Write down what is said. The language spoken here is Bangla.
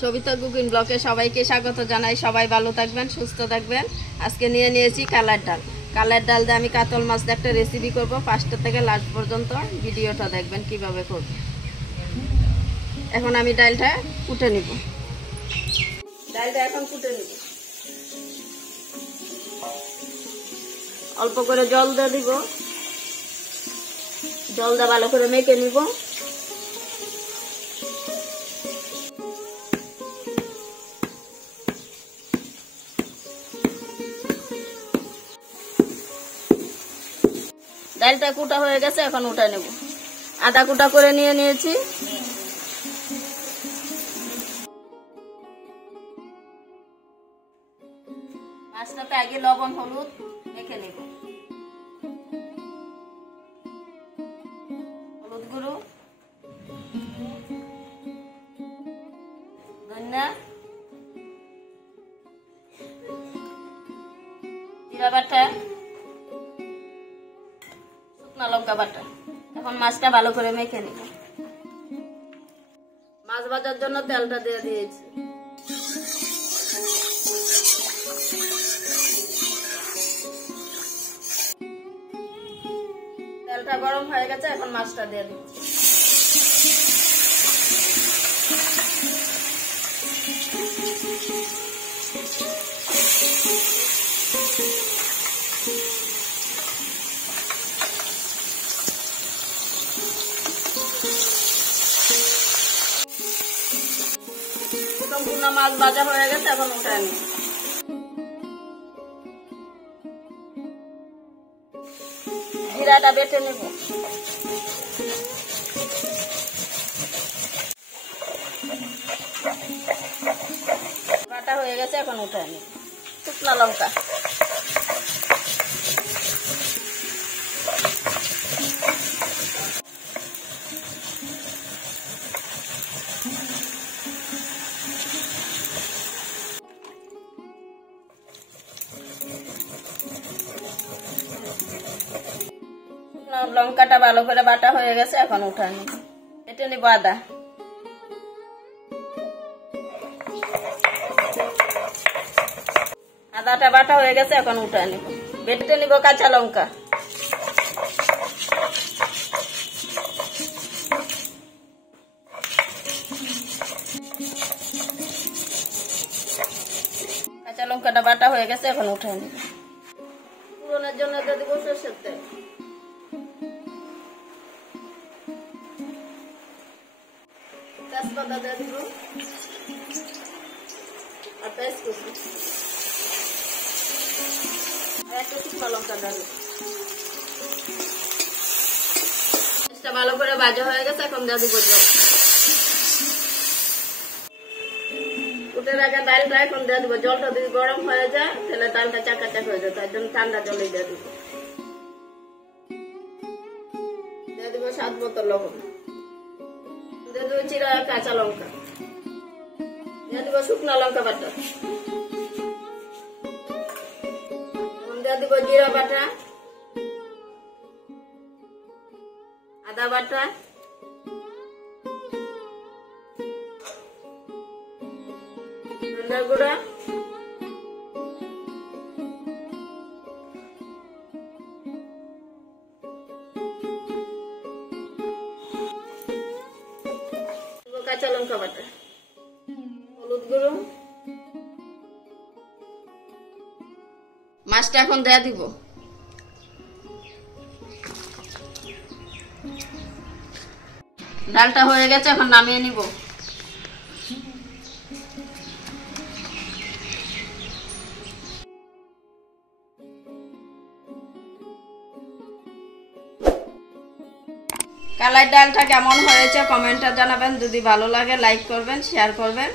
সবিতা কুকিং ব্লকে সবাইকে স্বাগত জানাই। সবাই ভালো থাকবেন, সুস্থ থাকবেন। আজকে নিয়ে নিয়েছি কালার ডাল। কালার ডাল দিয়ে আমি কাতল মাছ দিয়ে একটা রেসিপি করব। ফার্স্ট থেকে লাস্ট পর্যন্ত ভিডিওটা দেখবেন কিভাবে করব। এখন আমি ডালটা কুটে নিব। ডালটা এখন কুটে নিব। অল্প করে জল দিয়ে দিব। জল দিয়ে ভালো করে মেখে নিব। ডালটা কুটা হয়ে গেছে, এখন উঠে নেব। আদা কুটা করে নিয়ে নিয়েছি। মাছটাতে আগে লবণ হলুদ মেখে নেব। হলুদ গুঁড়ো, ধনিয়া, জিরা বাটা, শুকনো লঙ্কা বাটা। এখন মাছটা ভালো করে মেখে নিব। মাছ ভাজার জন্য তেলটা দিয়ে দিয়েছি। তেলটা গরম হয়ে গেছে, এখন মাছটা দিয়ে দিব। সম্পূর্ণ মাছ ভাজা হয়ে গেছে, এখন উঠে নিই। জিরাটা বেটে নেব। বাটা হয়ে গেছে, এখন উঠে নিই। শুকনো লঙ্কা, লঙ্কাটা ভালো করে বাটা হয়ে গেছে, এখন উঠাই নিব। এটা নিব আদা, আদাটা বাটা হয়ে গেছে, এখন উঠাই নিব। বেটে নিব কাঁচা লঙ্কা, কাঁচা লঙ্কাটা বাটা হয়ে গেছে, এখন উঠাই নিব। পুরনের জন্য দিয়ে দিব সরষের তেল, তেজপাতা দিয়ে দিব আর পেঁয়াজ কুচি, আর একটা শুকনো লঙ্কা দিয়ে দিব। পেঁয়াজটা ভালো করে ভাজা হয়ে গেছে, এখন দিয়ে দিব জল। উঠে রাখা ডালটা এখন দিয়ে দিব। জলটা যদি গরম হয়ে যায় তাহলে ডালটা চাকা চাক হয়ে যায়, তার জন্য ঠান্ডা জলে দিয়ে দিব। দিয়ে দিব স্বাদ মতো লবণ, দিয়ে দিব চিরা কাঁচা লঙ্কা, দিয়ে দিব শুকনো লঙ্কা বাটা, দিয়ে দিব জিরা বাটা, আদা বাটা, ধনিয়া গুঁড়া, কাঁচা লঙ্কা বাটা, হলুদ গুঁড়ো। মাছটা এখন দিয়ে দিব। ডালটা হয়ে গেছে, এখন নামিয়ে নিব। কালাই ডালটা কেমন হয়েছে কমেন্টে জানাবেন। যদি ভালো লাগে লাইক করবেন, শেয়ার করবেন।